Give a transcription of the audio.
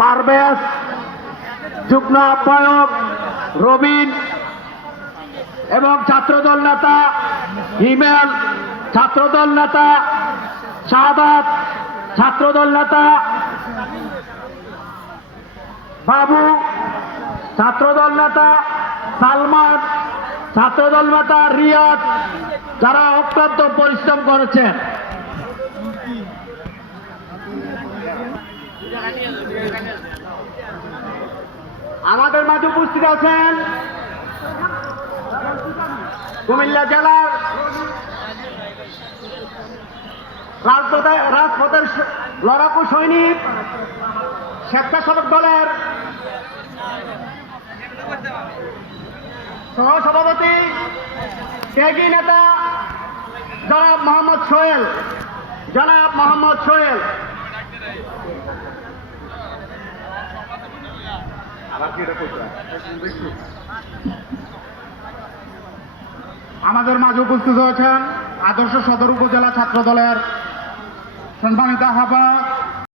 পারভেজ, যুগ্ম আহ্বায়ক রবিন এবং ছাত্রদল নেতা হিমেল, ছাত্রদল নেতা শাহাদাত, ছাত্রদল নেতা বাবু, ছাত্রদল নেতা সালমান, ছাত্রদল নেতা রিয়াদ, যারা অক্লান্ত পরিশ্রম করেছেন। আমাদের মাঝে উপস্থিত আছেন কুমিল্লা জেলার রাজপথের লড়াকু সৈনিক, স্বেচ্ছাসেবক দলের সহসভাপতি, ত্যাগী নেতা জনাব মোহাম্মদ সোহেল। আমাদের মাঝে উপস্থিত হয়েছেন আদর্শ সদর উপজেলা ছাত্র দলের সম্মানিত আহ্বায়ক